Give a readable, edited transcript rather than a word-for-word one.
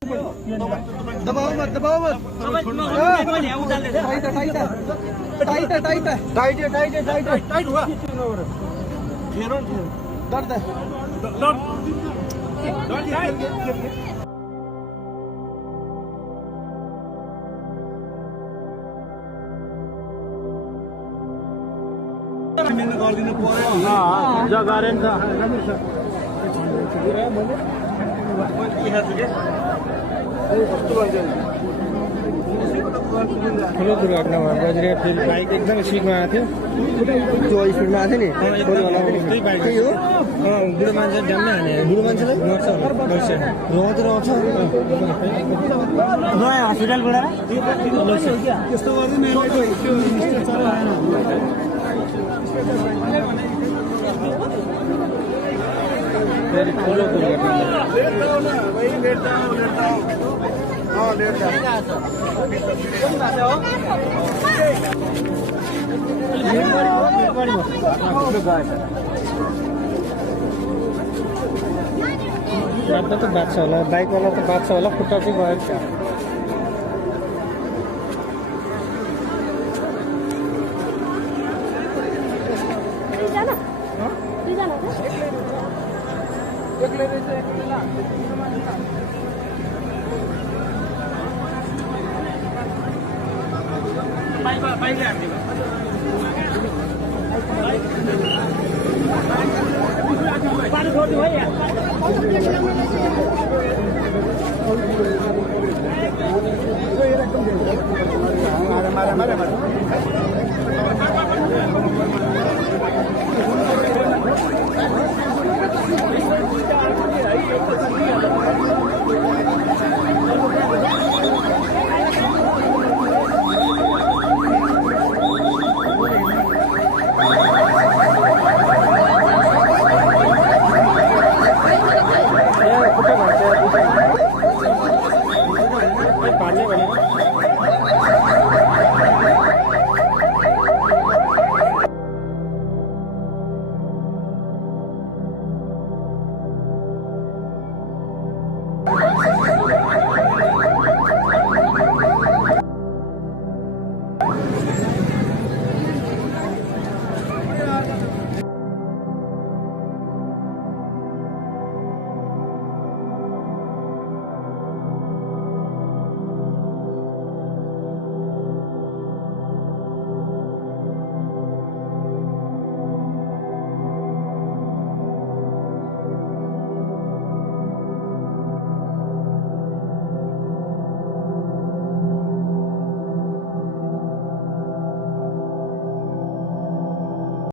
दबाओ मत दबाओ मत टाइट है टाइट है टाइट है टाइट है टाइट है टाइट हुआ दर्द है जगा ठुलो दुर्घटना भयो बजिरहेको फेरि बाइक एकदम स्पिडमा आएको थियो त्यो स्पिडमा आएको थियो नि त्यही बाइक त्यही हो बुढो मान्छे ड्याममै हाने बुढो मान्छेलाई मर्छ रहन्छ नयाँ हस्पिटलबाट त्यस्तो गर्दैन फेरि ठुलो दुर्घटना त बाँच्छ होला बाइकवाला त बाँच्छ होला खुट्टा चाहिँ गएको छ मारा